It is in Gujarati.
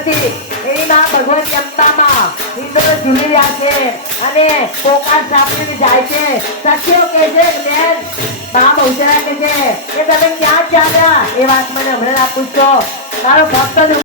નથી એની માં ભગવતી અંબામાં ઇન્દ્ર ઝૂલી રહ્યા છે અને પોકાર સાપડીને જાય છે સખીઓ કહે છે બેન બા બહુચરા કહે છે કે તમે ક્યાં ચાલ્યા એ વાત મને હમણાં પૂછો મારો ભક્ત